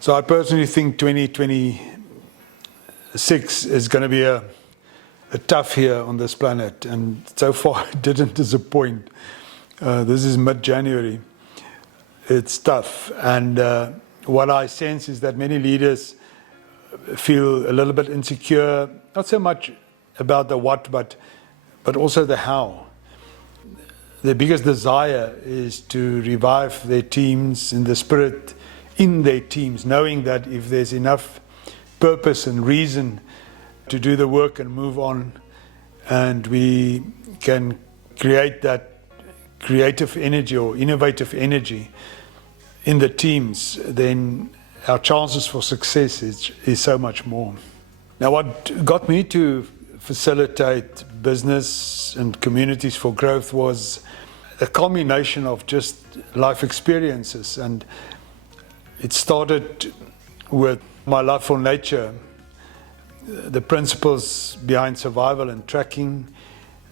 So I personally think 2026 is going to be a tough year on this planet, and so far it didn't disappoint. This is mid-January. It's tough, and what I sense is that many leaders feel a little bit insecure, not so much about the what, but also the how. Their biggest desire is to revive their teams in the spirit in their teams, knowing that if there's enough purpose and reason to do the work and move on, and we can create that creative energy or innovative energy in the teams, then our chances for success is so much more. Now, what got me to facilitate business and communities for growth was a culmination of just life experiences, and it started with my love for nature, the principles behind survival and tracking,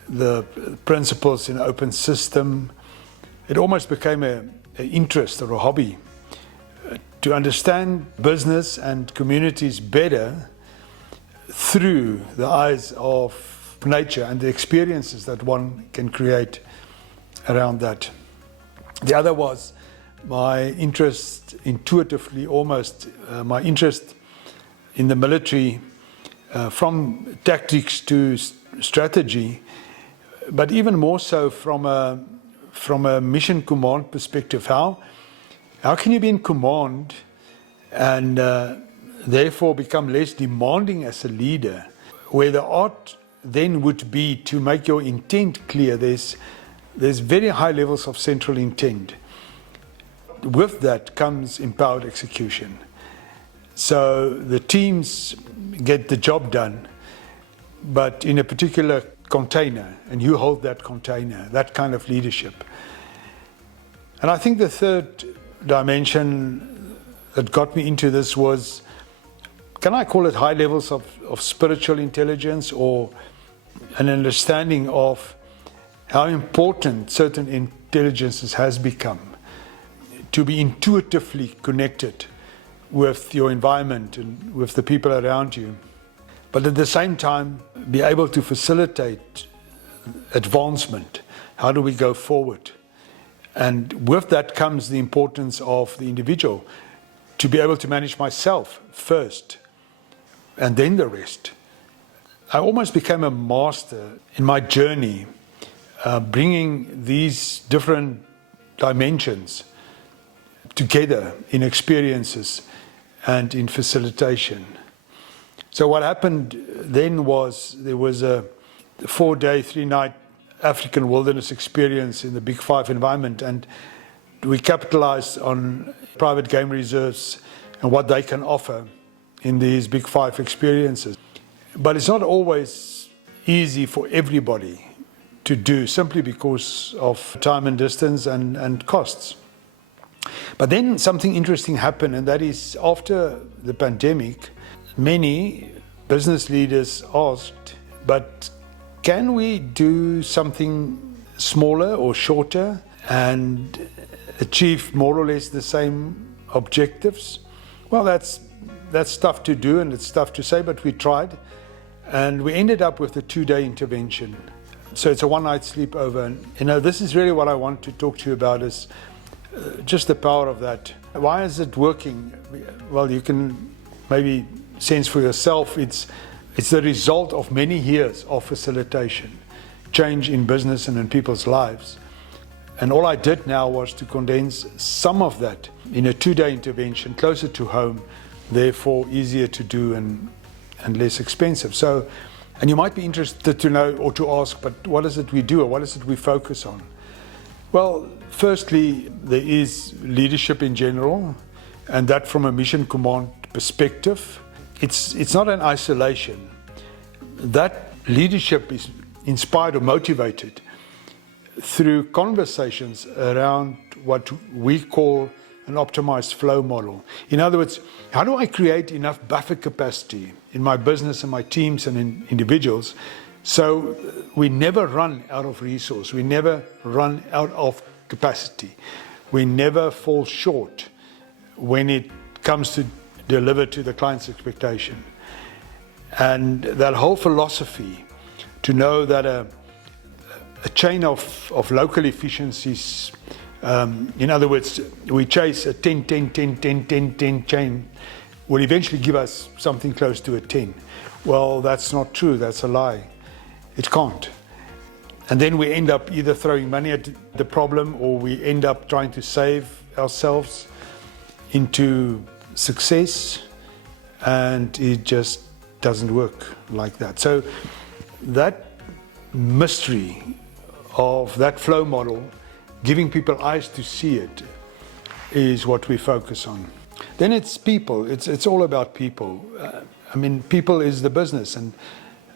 the principles in open system. It almost became an interest or a hobby to understand business and communities better through the eyes of nature and the experiences that one can create around that. The other was my interest, intuitively almost, my interest in the military, from tactics to strategy, but even more so from a mission command perspective. How can you be in command and therefore become less demanding as a leader, where the art then would be to make your intent clear. There's very high levels of central intent. With that comes empowered execution. So the teams get the job done, but in a particular container, and you hold that container, that kind of leadership. And I think the third dimension that got me into this was, can I call it high levels of spiritual intelligence, or an understanding of how important certain intelligences has become, to be intuitively connected with your environment and with the people around you, but at the same time be able to facilitate advancement. How do we go forward? And with that comes the importance of the individual, to be able to manage myself first and then the rest. I almost became a master in my journey, bringing these different dimensions together in experiences and in facilitation. So what happened then was, there was a 4-day, 3-night African wilderness experience in the Big Five environment, and we capitalized on private game reserves and what they can offer in these Big Five experiences. But it's not always easy for everybody to do, simply because of time and distance and costs. But then something interesting happened, and that is, after the pandemic, many business leaders asked, but can we do something smaller or shorter and achieve more or less the same objectives? Well, that's tough to do and it's tough to say, but we tried, and we ended up with a 2-day intervention. So it's a 1-night sleepover, and this is really what I want to talk to you about, is just the power of that. Why is it working? Well, you can maybe sense for yourself, it's the result of many years of facilitation, change in business and in people's lives. And all I did now was to condense some of that in a 2-day intervention, closer to home, therefore easier to do and less expensive. So, and you might be interested to know or to ask, but what is it we do, or what is it we focus on? Well, firstly, there is leadership in general, and that from a mission command perspective. It's not an isolation. That leadership is inspired or motivated through conversations around what we call an optimized flow model. In other words, how do I create enough buffer capacity in my business and my teams and in individuals, so we never run out of resource, we never run out of capacity, we never fall short when it comes to deliver to the client's expectation. And that whole philosophy to know that a chain of local efficiencies, in other words, we chase a 10, 10, 10, 10, 10, 10 chain, will eventually give us something close to a 10. Well, that's not true, that's a lie. It can't. And then we end up either throwing money at the problem, or we end up trying to save ourselves into success, and it just doesn't work like that. So that mystery of that flow model, giving people eyes to see it, is what we focus on. Then it's people. It's all about people. I mean, people is the business, and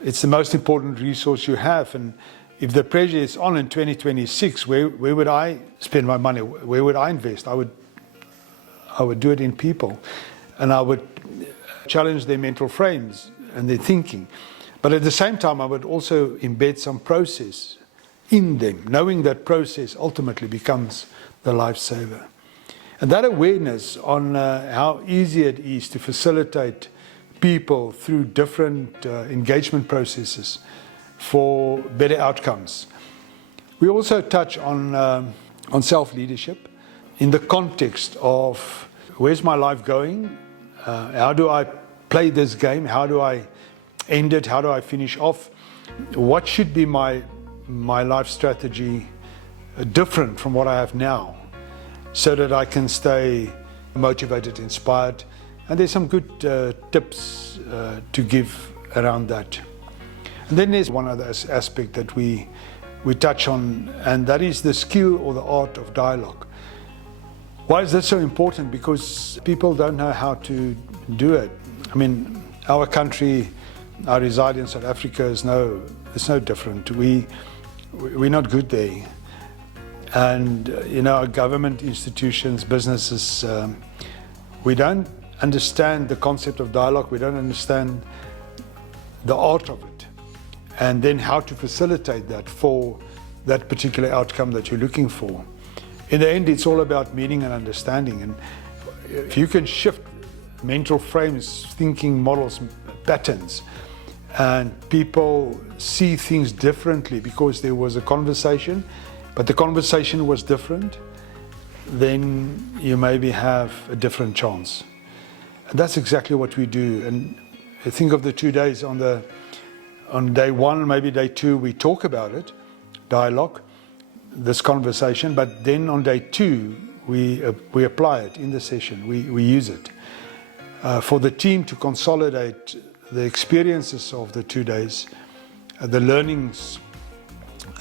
it's the most important resource you have. And if the pressure is on in 2026, where would I spend my money? Where would I invest? I would do it in people, and I would challenge their mental frames and their thinking. But at the same time, I would also embed some process in them, knowing that process ultimately becomes the lifesaver. And that awareness on how easy it is to facilitate people through different engagement processes for better outcomes. We also touch on self-leadership in the context of where's my life going? How do I play this game? How do I end it? How do I finish off? What should be my life strategy different from what I have now, so that I can stay motivated, inspired? And there's some good tips to give around that. And then there's one other aspect that we touch on, and that is the skill or the art of dialogue. Why is this so important? Because people don't know how to do it. I mean, our country, I reside in South Africa, it's no different. We're not good there. And our government institutions, businesses, we don't understand the concept of dialogue. We don't understand the art of it, and then how to facilitate that for that particular outcome that you're looking for. In the end, it's all about meaning and understanding. And if you can shift mental frames, thinking models, patterns, and people see things differently because there was a conversation, but the conversation was different, then you maybe have a different chance. And that's exactly what we do. And I think of the 2 days, on day one, maybe day two, we talk about it, dialogue, this conversation, but then on day two, we apply it in the session, we use it. For the team to consolidate the experiences of the 2 days, the learnings,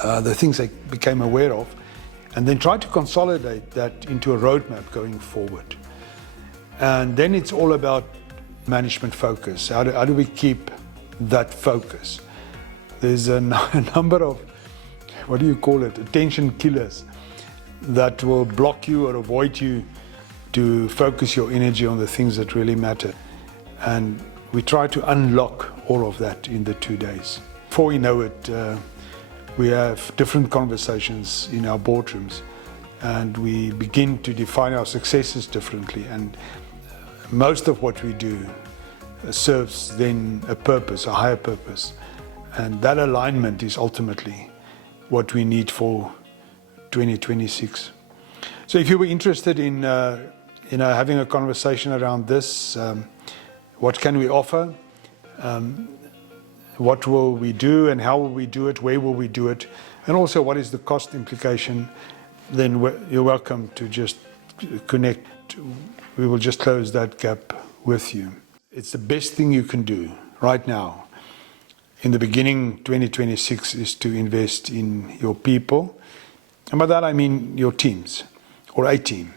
the things they became aware of, and then try to consolidate that into a roadmap going forward. And then it's all about management focus. How do we keep that focus? There's a number of, what do you call it, attention killers that will block you or avoid you to focus your energy on the things that really matter. And we try to unlock all of that in the 2 days. Before we know it, we have different conversations in our boardrooms, and we begin to define our successes differently. And most of what we do serves then a purpose, a higher purpose. And that alignment is ultimately what we need for 2026. So if you were interested in having a conversation around this, what can we offer? What will we do, and how will we do it? Where will we do it? And also, what is the cost implication? Then you're welcome to just connect. We will just close that gap with you. It's the best thing you can do right now. In the beginning, 2026, is to invest in your people. And by that I mean your teams, or a team,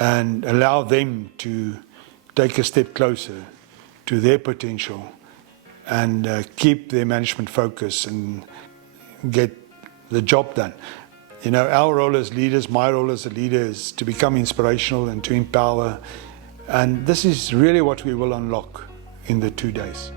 and allow them to take a step closer to their potential, and keep their management focus and get the job done. Our role as leaders, my role as a leader, is to become inspirational and to empower. And this is really what we will unlock in the 2 days.